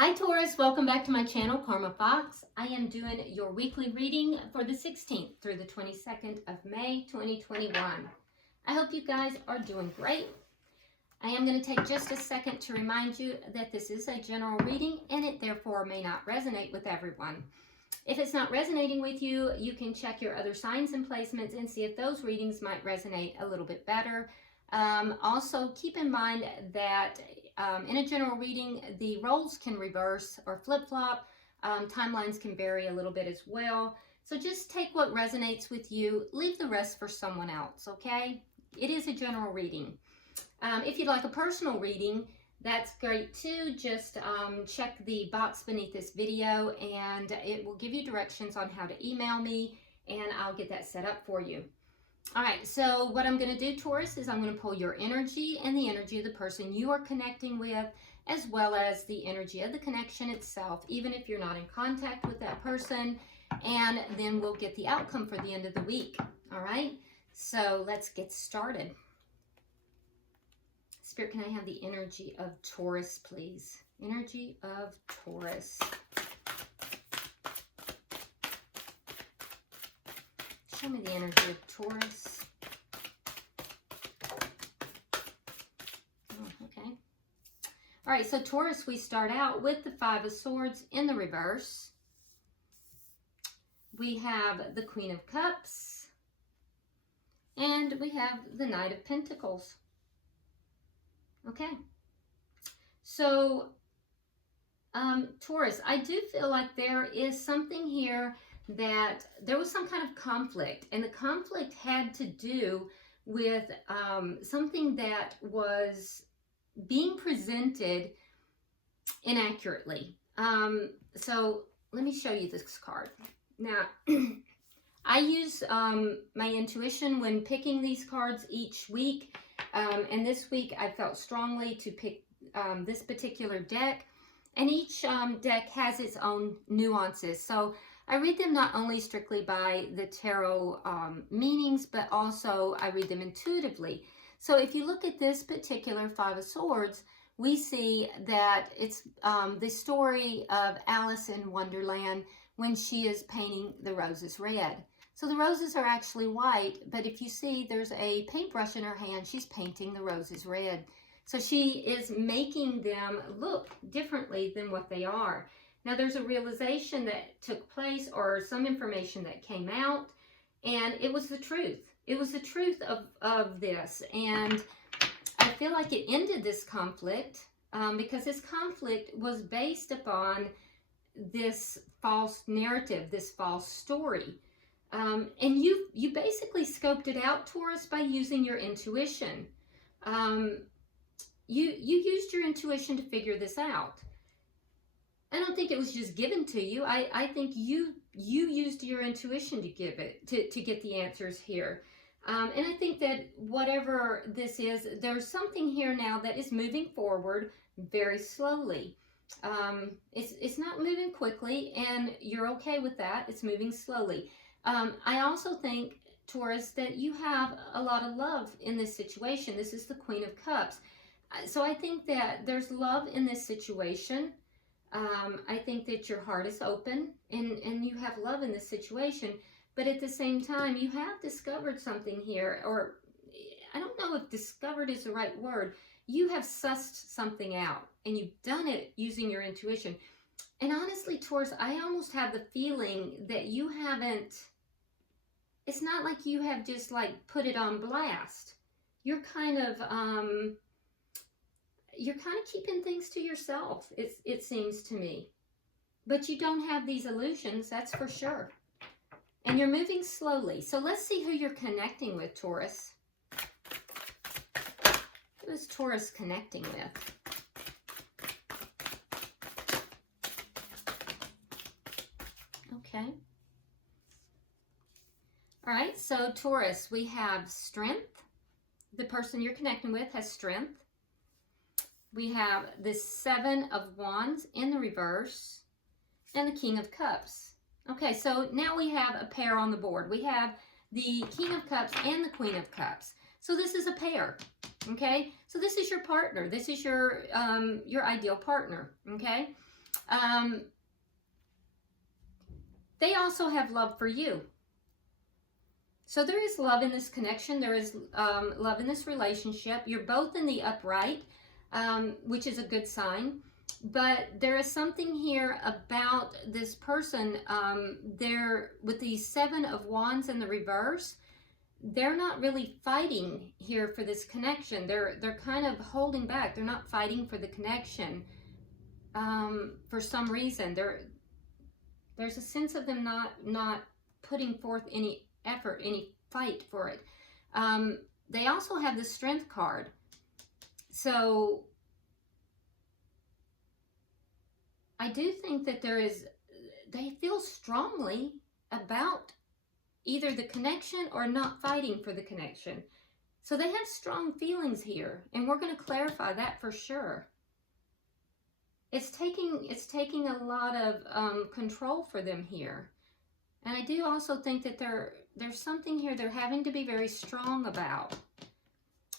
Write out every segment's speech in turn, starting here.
Hi Taurus, welcome back to my channel, Karma Fox. I am doing your weekly reading for the 16th through the 22nd of May 2021. I hope you guys are doing great. I am going to take just a second to remind you that this is a general reading and it therefore may not resonate with everyone. If it's not resonating with you, you can check your other signs and placements and see if those readings might resonate a little bit better. Also, keep in mind that in a general reading, the roles can reverse or flip-flop. Timelines can vary a little bit as well. So just take what resonates with you. Leave the rest for someone else, okay? It is a general reading. If you'd like a personal reading, that's great too. Just check the box beneath this video and it will give you directions on how to email me and I'll get that set up for you. All right, so what I'm going to do, Taurus, is I'm going to pull your energy and the energy of the person you are connecting with, as well as the energy of the connection itself, even if you're not in contact with that person, and then we'll get the outcome for the end of the week. All right, so let's get started. Spirit, can I have the energy of Taurus, please? Energy of Taurus. Show me the energy of Taurus. Oh, okay. All right, so Taurus, we start out with the Five of Swords in the reverse. We have the Queen of Cups. And we have the Knight of Pentacles. Okay. So, Taurus, I do feel like there is something here that there was some kind of conflict, and the conflict had to do with something that was being presented inaccurately. So let me show you this card. Now, I use my intuition when picking these cards each week, and this week I felt strongly to pick this particular deck, and each deck has its own nuances. So I read them not only strictly by the tarot meanings, but also I read them intuitively. So if you look at this particular Five of Swords, we see that it's the story of Alice in Wonderland when she is painting the roses red. So the roses are actually white, but if you see, there's a paintbrush in her hand. She's painting the roses red. So she is making them look differently than what they are. Now, there's a realization that took place or some information that came out, and it was the truth. It was the truth of this, and I feel like it ended this conflict because this conflict was based upon this false narrative, this false story. And you basically scoped it out, Taurus, by using your intuition. You used your intuition to figure this out. I don't think it was just given to you. I think you used your intuition to give it, to get the answers here. And I think that whatever this is, there's something here now that is moving forward very slowly. It's not moving quickly, and you're okay with that. It's moving slowly. I also think, Taurus, that you have a lot of love in this situation. This is the Queen of Cups. So I think that there's love in this situation. I think that your heart is open and you have love in this situation, but at the same time, you have discovered something here, or I don't know if discovered is the right word. You have sussed something out and you've done it using your intuition. And honestly, Taurus, I almost have the feeling that you haven't, it's not like you have just like put it on blast. You're kind of keeping things to yourself, it seems to me. But you don't have these illusions, that's for sure. And you're moving slowly. So let's see who you're connecting with, Taurus. Who is Taurus connecting with? Okay. All right, so Taurus, we have strength. The person you're connecting with has strength. We have the Seven of Wands in the reverse and the King of Cups. Okay, so now we have a pair on the board. We have the King of Cups and the Queen of Cups. So this is a pair, okay? So this is your partner. This is your ideal partner, okay? They also have love for you. So there is love in this connection. There is love in this relationship. You're both in the upright, which is a good sign. But there is something here about this person. They're with the Seven of Wands in the reverse. They're not really fighting here for this connection. They're kind of holding back. They're not fighting for the connection for some reason. There's a sense of them not putting forth any effort, any fight for it. They also have the Strength card. So I do think that they feel strongly about either the connection or not fighting for the connection. So they have strong feelings here, and we're going to clarify that for sure. It's taking a lot of control for them here. And I do also think that there's something here they're having to be very strong about.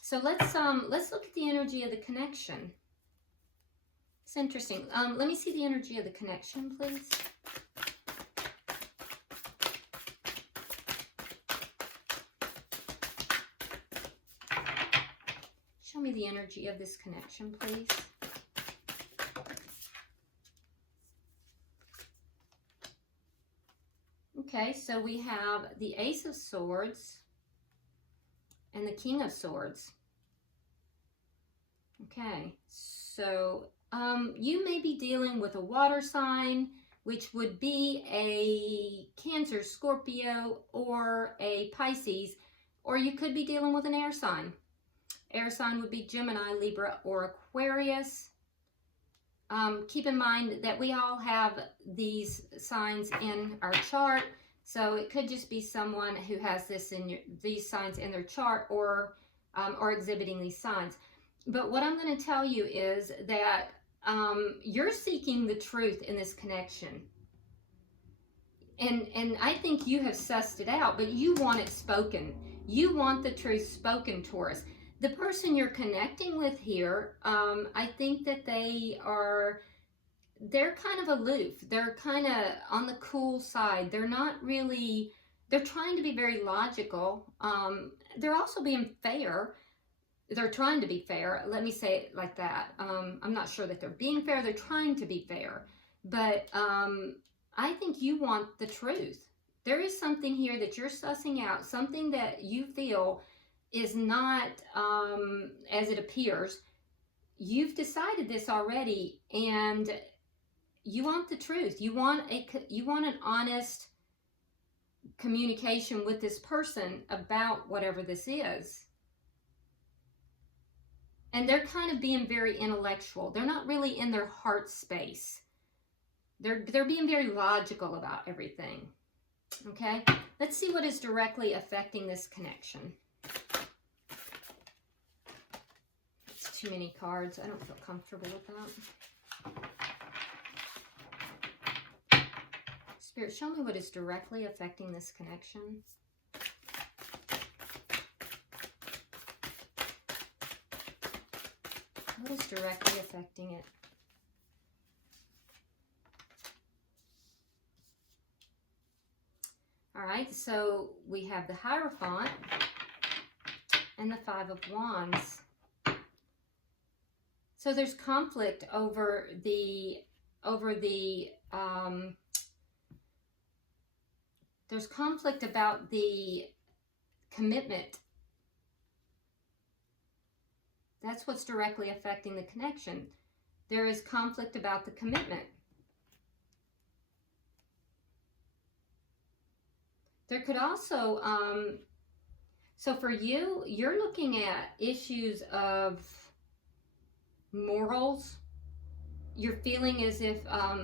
So let's look at the energy of the connection. It's interesting. Let me see the energy of the connection, please. Show me the energy of this connection, please. Okay, so we have the Ace of Swords and the King of Swords. Okay, so you may be dealing with a water sign, which would be a Cancer, Scorpio, or a Pisces, or you could be dealing with an air sign. Air sign would be Gemini, Libra, or Aquarius. Keep in mind that we all have these signs in our chart, so it could just be someone who has these signs in their chart, or exhibiting these signs. But what I'm going to tell you is that you're seeking the truth in this connection, and I think you have sussed it out, but you want it spoken. You want the truth spoken, Taurus. The person you're connecting with here, I think that they're kind of aloof. They're kind of on the cool side. They're not really, they're trying to be very logical. They're also being fair. They're trying to be fair. Let me say it like that. I'm not sure that they're being fair. They're trying to be fair. But I think you want the truth. There is something here that you're sussing out, something that you feel is not as it appears. You've decided this already, and you want the truth. You want an honest communication with this person about whatever this is. And they're kind of being very intellectual. They're not really in their heart space. They're being very logical about everything. Okay? Let's see what is directly affecting this connection. It's too many cards. I don't feel comfortable with that. Spirit, show me what is directly affecting this connection. What is directly affecting it? All right, so we have the Hierophant and the Five of Wands. So there's conflict over there's conflict about the commitment. That's what's directly affecting the connection. There is conflict about the commitment. There could also, so for you, you're looking at issues of morals. You're feeling as if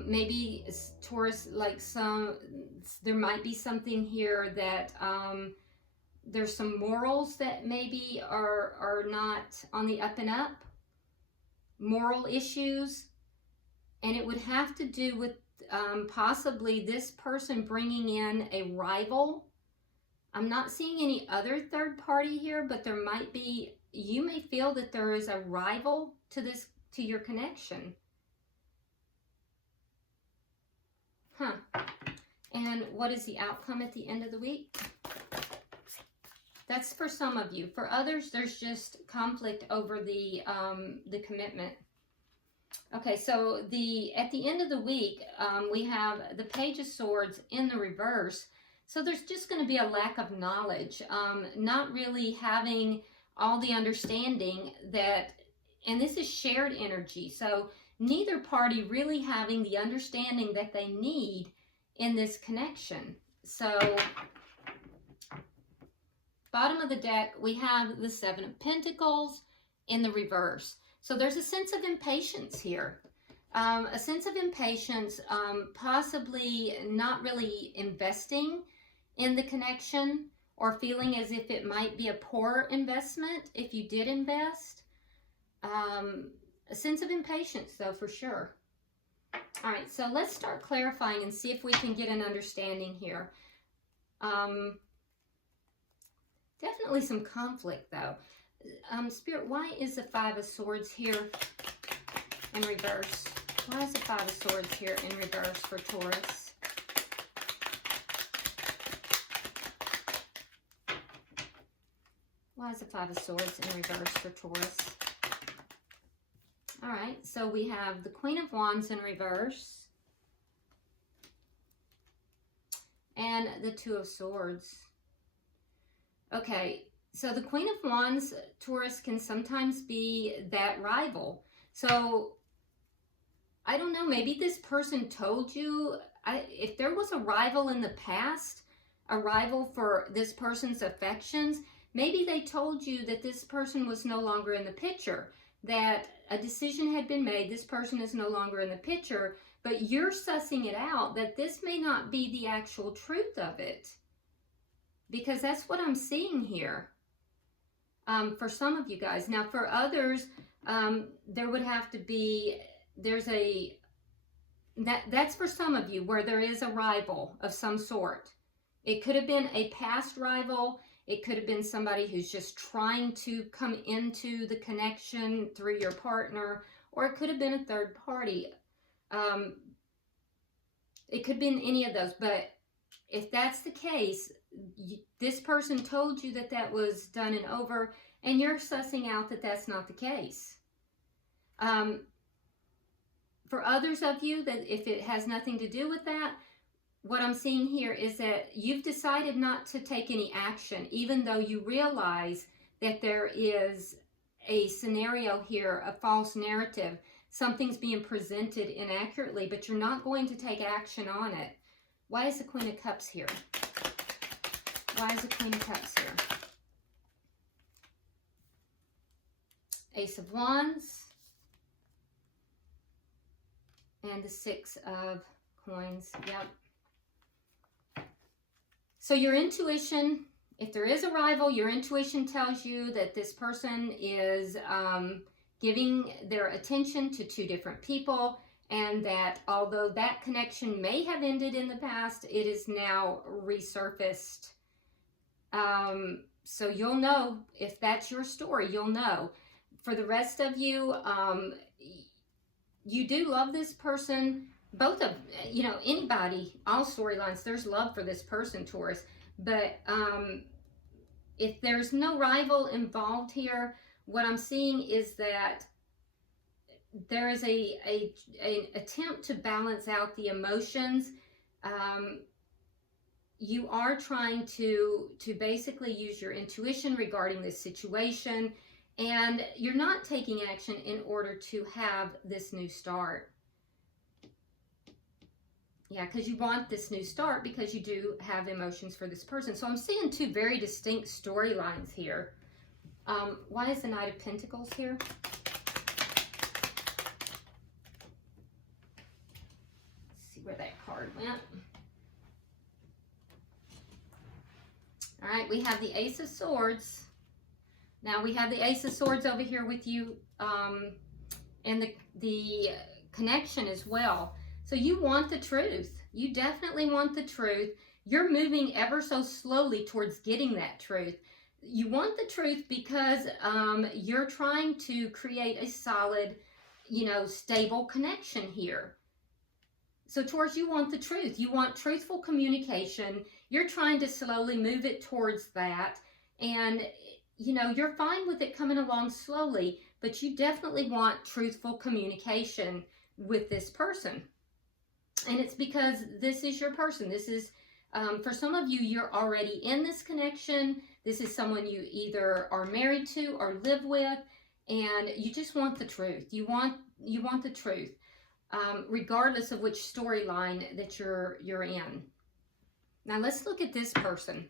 maybe Taurus, like there might be something here that there's some morals that maybe are not on the up and up. Moral issues. And it would have to do with possibly this person bringing in a rival. I'm not seeing any other third party here, but there might be, you may feel that there is a rival to your connection. Huh. And what is the outcome at the end of the week? That's for some of you. For others, there's just conflict over the commitment. Okay, so at the end of the week, we have the Page of Swords in the reverse. So there's just going to be a lack of knowledge, not really having all the understanding that, and this is shared energy. So neither party really having the understanding that they need in this connection. So bottom of the deck, we have the Seven of Pentacles in the reverse. So there's a sense of impatience here. A sense of impatience, possibly not really investing in the connection or feeling as if it might be a poor investment if you did invest. A sense of impatience, though, for sure. All right, so let's start clarifying and see if we can get an understanding here. Definitely some conflict, though. Spirit, why is the Five of Swords here in reverse? Why is the Five of Swords here in reverse for Taurus? Why is the Five of Swords in reverse for Taurus? All right, so we have the Queen of Wands in reverse and the Two of Swords. Okay, so the Queen of Wands, Taurus, can sometimes be that rival. So I don't know, maybe this person told you, if there was a rival in the past, a rival for this person's affections, maybe they told you that this person was no longer in the picture, that a decision had been made, this person is no longer in the picture, but you're sussing it out that this may not be the actual truth of it. Because that's what I'm seeing here for some of you guys. Now, for others, there would have to be, that's for some of you where there is a rival of some sort. It could have been a past rival. It could have been somebody who's just trying to come into the connection through your partner, or it could have been a third party. It could have been any of those, but if that's the case, this person told you that that was done and over, and you're sussing out that that's not the case. For others of you, that if it has nothing to do with that, what I'm seeing here is that you've decided not to take any action, even though you realize that there is a scenario here, a false narrative. Something's being presented inaccurately, but you're not going to take action on it. Why is the Queen of Cups here? Why is the Queen of Cups here? Ace of Wands. And the Six of Coins. Yep. So your intuition, if there is a rival, your intuition tells you that this person is giving their attention to two different people, and that although that connection may have ended in the past, it is now resurfaced. So you'll know, if that's your story, you'll know. For the rest of you, you do love this person. Both of, anybody, all storylines, there's love for this person, Taurus. But if there's no rival involved here, what I'm seeing is that there is an attempt to balance out the emotions. You are trying to basically use your intuition regarding this situation, and you're not taking action in order to have this new start. Yeah, because you want this new start because you do have emotions for this person. So I'm seeing two very distinct storylines here. Why is the Knight of Pentacles here? Let's see where that card went. All right, we have the Ace of Swords. Now we have the Ace of Swords over here with you, and the connection as well. So you want the truth. You definitely want the truth. You're moving ever so slowly towards getting that truth. You want the truth because you're trying to create a solid, stable connection here. So Taurus, you want the truth. You want truthful communication. You're trying to slowly move it towards that. And, you know, you're fine with it coming along slowly, but you definitely want truthful communication with this person. And it's because this is your person. This is, for some of you, you're already in this connection. This is someone you either are married to or live with, and you just want the truth. You want the truth, regardless of which storyline that you're in. Now let's look at this person.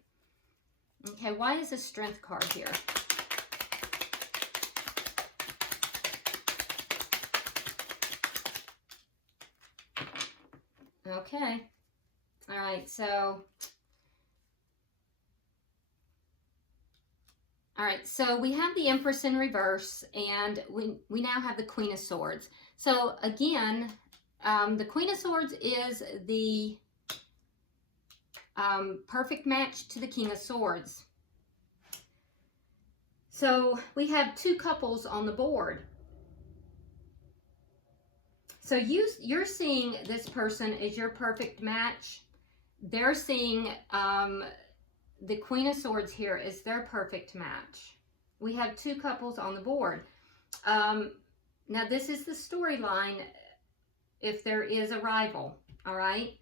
Okay, why is a Strength card here? Okay. All right, so we have the Empress in reverse, and we now have the Queen of Swords. So again, the Queen of Swords is the perfect match to the King of Swords. So we have two couples on the board. So you're seeing this person as your perfect match. They're seeing the Queen of Swords here as their perfect match. We have two couples on the board. Now this is the storyline if there is a rival, all right?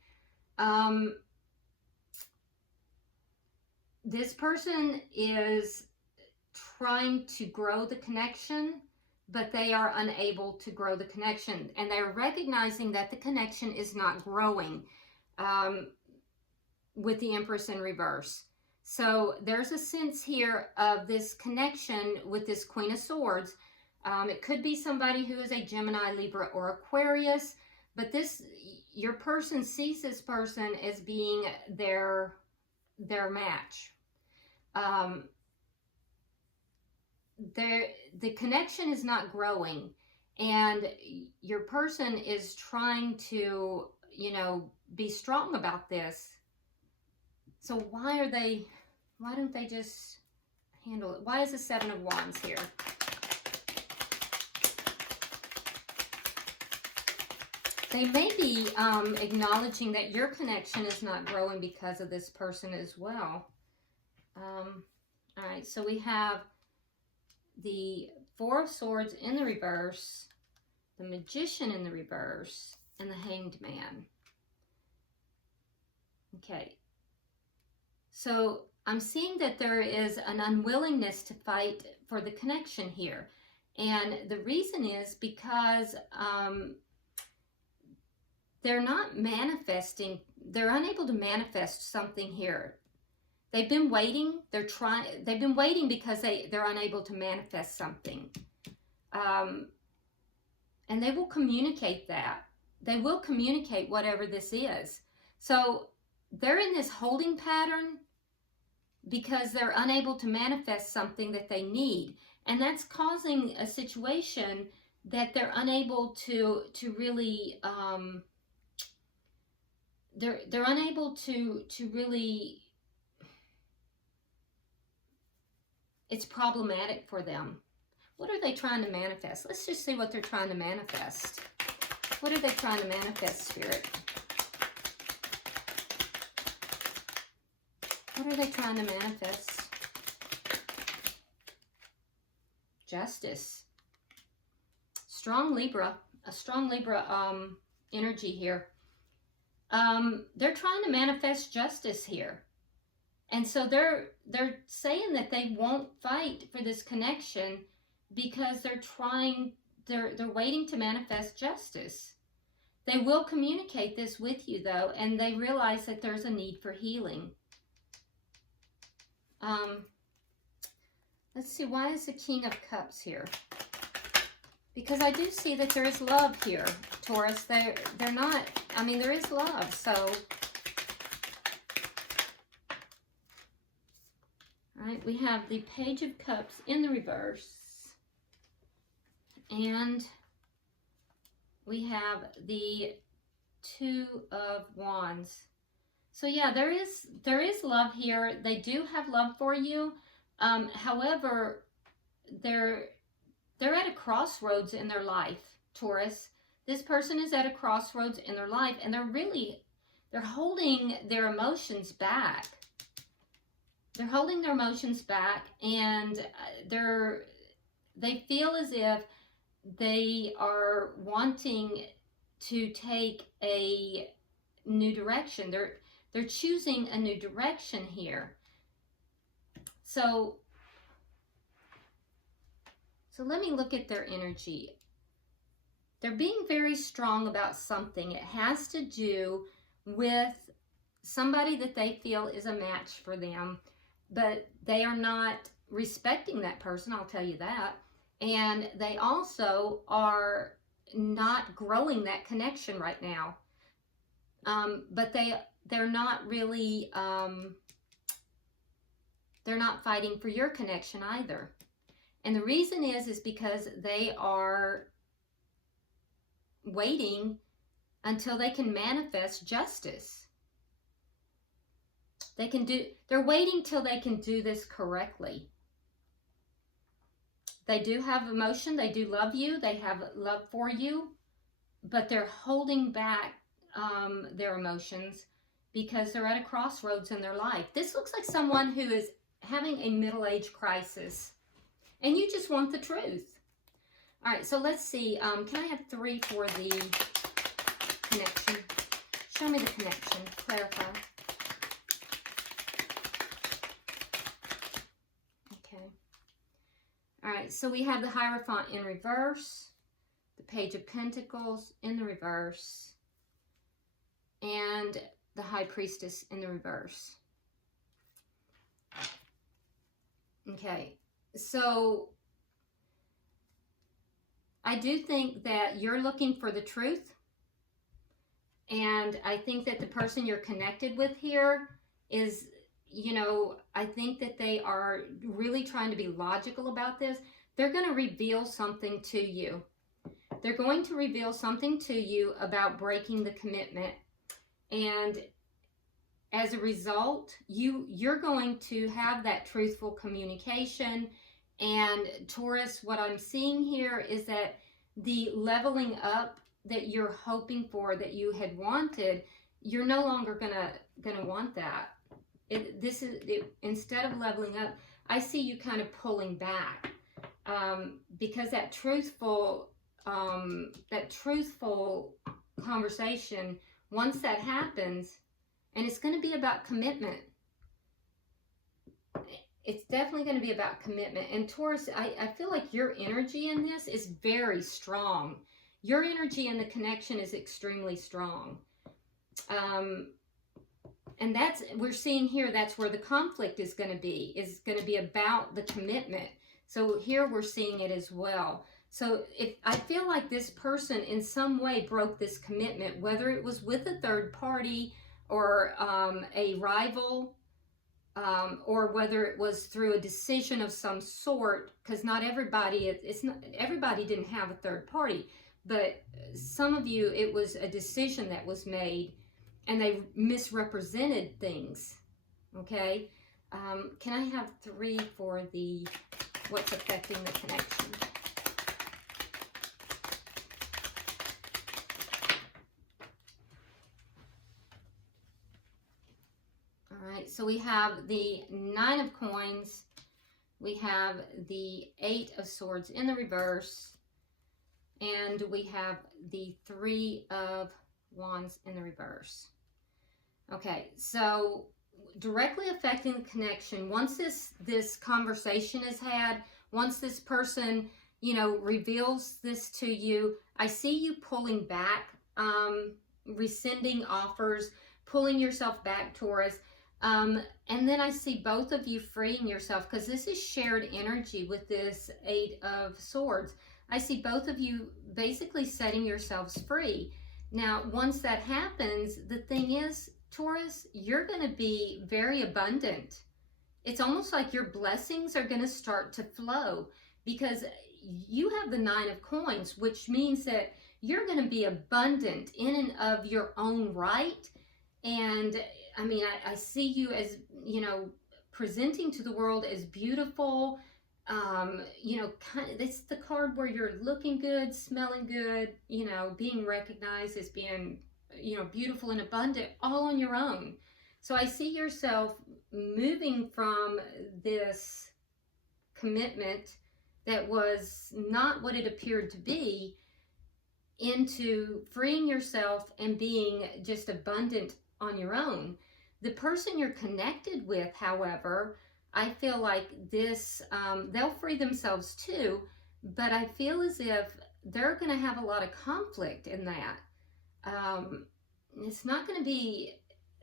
This person is trying to grow the connection, but they are unable to grow the connection, and they're recognizing that the connection is not growing with the Empress in reverse. So there's a sense here of this connection with this Queen of Swords. It could be somebody who is a Gemini, Libra, or Aquarius, but your person sees this person as being their match. The connection is not growing, and your person is trying to, you know, be strong about this. So why don't they just handle it? Why is the Seven of Wands here? They may be acknowledging that your connection is not growing because of this person as well. All right, so we have the Four of Swords in the reverse, the Magician in the reverse, and the Hanged Man. Okay, so I'm seeing that there is an unwillingness to fight for the connection here. And the reason is because they're not manifesting, they're unable to manifest something here. They've been waiting, they've been waiting because they're unable to manifest something. And they will communicate that. They will communicate whatever this is. So they're in this holding pattern because they're unable to manifest something that they need. And that's causing a situation that they're unable to really, they're unable to really, it's problematic for them. What are they trying to manifest? Let's just see what they're trying to manifest. What are they trying to manifest, Spirit? What are they trying to manifest? Justice. Strong Libra. A strong Libra energy here. They're trying to manifest justice here. And so they're saying that they won't fight for this connection because they're waiting to manifest justice. They will communicate this with you though, and they realize that there's a need for healing. Let's see, why is the King of Cups here? Because I do see that there is love here, Taurus. They're not, I mean, there is love, so. All right, we have the Page of Cups in the reverse. And we have the Two of Wands. So yeah, there is love here. They do have love for you. However, they're at a crossroads in their life, Taurus. This person is at a crossroads in their life, and they're holding their emotions back. They're holding their emotions back, and they feel as if they are wanting to take a new direction. They're choosing a new direction here. So let me look at their energy. They're being very strong about something. It has to do with somebody that they feel is a match for them, but they are not respecting that person, I'll tell you that. And they also are not growing that connection right now. But they're not really, they're not fighting for your connection either. And the reason is because they are waiting until they can manifest justice. They're waiting till they can do this correctly. They do have emotion, they do love you, they have love for you, but they're holding back their emotions because they're at a crossroads in their life. This looks like someone who is having a middle-age crisis, and you just want the truth. All right, so let's see. Can I have 3 for the connection? Show me the connection. Clarify. Okay. All right, so we have the Hierophant in reverse, the Page of Pentacles in the reverse, and the High Priestess in the reverse. Okay, so I do think that you're looking for the truth, and I think that the person you're connected with here is, you know, I think that they are really trying to be logical about this. They're going to reveal something to you. They're going to reveal something to you about breaking the commitment, and as a result, you're going to have that truthful communication. And Taurus, what I'm seeing here is that the leveling up that you're hoping for, that you had wanted, you're no longer gonna want that. Instead of leveling up, I see you kind of pulling back, because that truthful conversation, once that happens, and it's going to be about commitment. It's definitely going to be about commitment. And Taurus, I feel like your energy in this is very strong. Your energy in the connection is extremely strong. And we're seeing here, that's where the conflict is going to be about the commitment. So here we're seeing it as well. So if I feel like this person in some way broke this commitment, whether it was with a third party or a rival, or whether it was through a decision of some sort, because not everybody, everybody didn't have a third party, but some of you, it was a decision that was made and they misrepresented things. Okay, can I have 3 for what's affecting the connection? So we have the 9 of Coins, we have the 8 of Swords in the reverse, and we have the 3 of Wands in the reverse. Okay, so directly affecting the connection, once this conversation is had, once this person, you know, reveals this to you, I see you pulling back, rescinding offers, pulling yourself back, Taurus. And then I see both of you freeing yourself, because this is shared energy with this 8 of Swords. I see both of you basically setting yourselves free. Now, once that happens, the thing is, Taurus, you're going to be very abundant. It's almost like your blessings are going to start to flow, because you have the 9 of Coins, which means that you're going to be abundant in and of your own right. And I mean, I see you as, you know, presenting to the world as beautiful, you know, it's the card where you're looking good, smelling good, you know, being recognized as being, you know, beautiful and abundant all on your own. So I see yourself moving from this commitment that was not what it appeared to be into freeing yourself and being just abundant on your own. The person you're connected with, however, I feel like this, they'll free themselves too, but I feel as if they're going to have a lot of conflict in that. It's not going to be,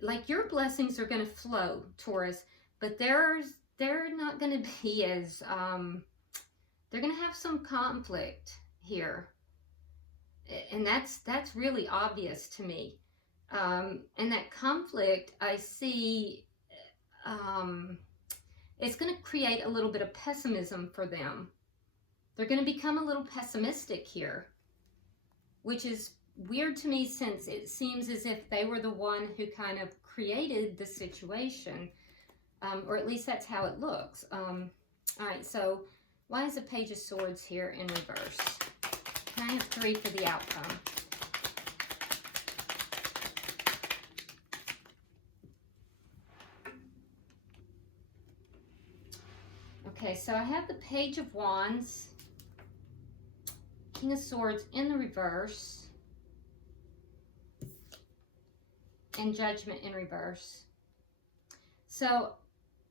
like, your blessings are going to flow, Taurus, but they're not going to be as, they're going to have some conflict here. And that's really obvious to me. And that conflict, I see, it's going to create a little bit of pessimism for them. They're going to become a little pessimistic here, which is weird to me, since it seems as if they were the one who kind of created the situation, or at least that's how it looks. All right, so why is the Page of Swords here in reverse? Can I have 3 for the outcome? Okay, so I have the Page of Wands, King of Swords in the reverse, and Judgment in reverse. So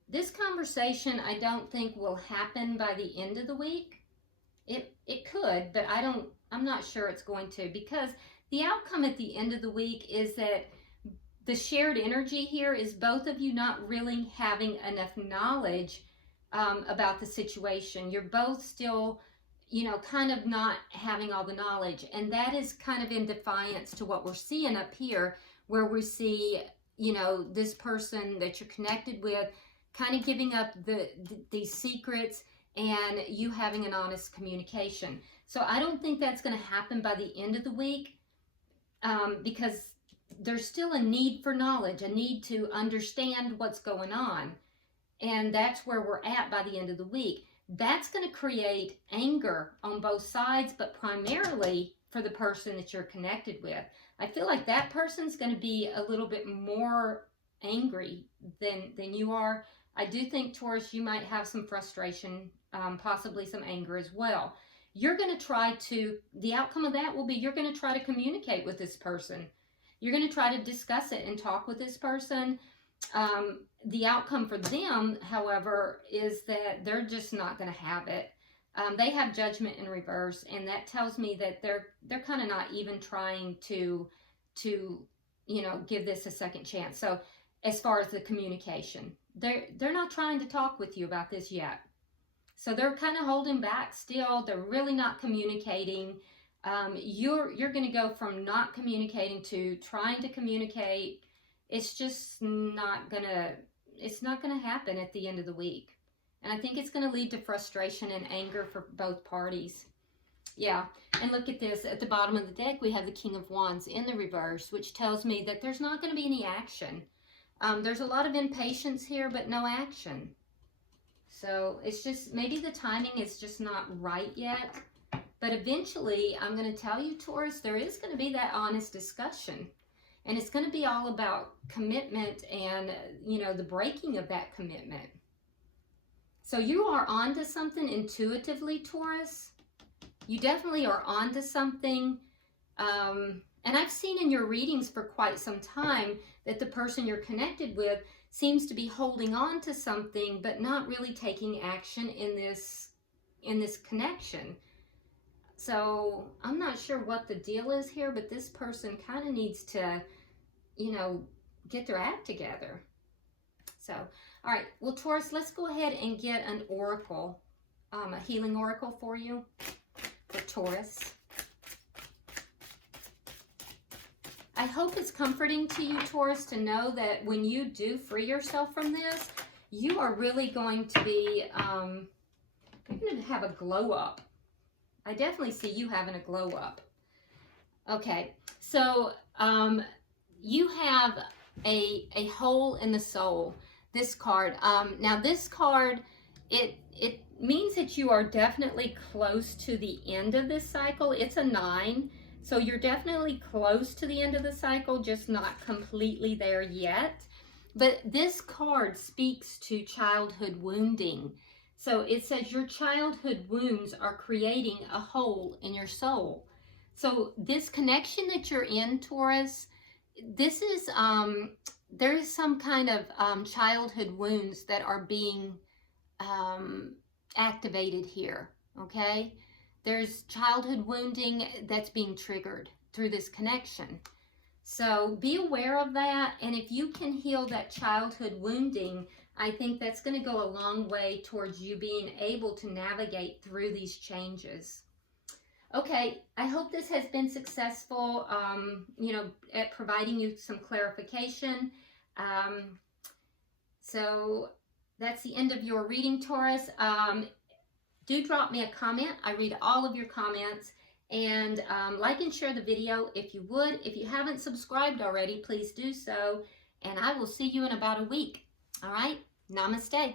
this conversation, I don't think will happen by the end of the week. It could, but I'm not sure it's going to, because the outcome at the end of the week is that the shared energy here is both of you not really having enough knowledge about the situation. You're both still, you know, kind of not having all the knowledge, and that is kind of in defiance to what we're seeing up here, where we see, you know, this person that you're connected with kind of giving up these secrets, and you having an honest communication. So I don't think that's going to happen by the end of the week, because there's still a need for knowledge, a need to understand what's going on. And that's where we're at by the end of the week. That's going to create anger on both sides, but primarily for the person that you're connected with. I feel like that person's going to be a little bit more angry than you are. I do think, Taurus, you might have some frustration, possibly some anger as well. You're going to try to, the outcome of that will be, you're going to try to communicate with this person. You're going to try to discuss it and talk with this person. The outcome for them, however, is that they're just not going to have it. They have Judgment in reverse, and that tells me that they're kind of not even trying to you know, give this a second chance. So as far as the communication, they're not trying to talk with you about this yet. So they're kind of holding back still. They're really not communicating. You're going to go from not communicating to trying to communicate. It's just not gonna happen at the end of the week. And I think it's gonna lead to frustration and anger for both parties. Yeah, and look at this. At the bottom of the deck, we have the King of Wands in the reverse, which tells me that there's not gonna be any action. There's a lot of impatience here, but no action. So it's just, maybe the timing is just not right yet. But eventually, I'm gonna tell you, Taurus, there is gonna be that honest discussion. And it's going to be all about commitment and, you know, the breaking of that commitment. So you are onto something intuitively, Taurus. You definitely are onto something. And I've seen in your readings for quite some time that the person you're connected with seems to be holding on to something, but not really taking action in this connection. So I'm not sure what the deal is here, but this person kind of needs to, you know, get their act together. So, all right, well, Taurus, let's go ahead and get an oracle, a healing oracle for you, for Taurus. I hope it's comforting to you, Taurus, to know that when you do free yourself from this, you are really going to be, you're going to have a glow up. I definitely see you having a glow up. Okay, so you have a hole in the soul, this card. Now this card it means that you are definitely close to the end of this cycle. It's a 9, so you're definitely close to the end of the cycle, just not completely there yet. But this card speaks to childhood wounding. So it says your childhood wounds are creating a hole in your soul. So this connection that you're in, Taurus, this is, there is some kind of childhood wounds that are being activated here, okay? There's childhood wounding that's being triggered through this connection. So be aware of that, and if you can heal that childhood wounding, I think that's going to go a long way towards you being able to navigate through these changes. Okay, I hope this has been successful, you know, at providing you some clarification. So that's the end of your reading, Taurus. Do drop me a comment. I read all of your comments. And like and share the video if you would. If you haven't subscribed already, please do so. And I will see you in about a week. All right? Namaste.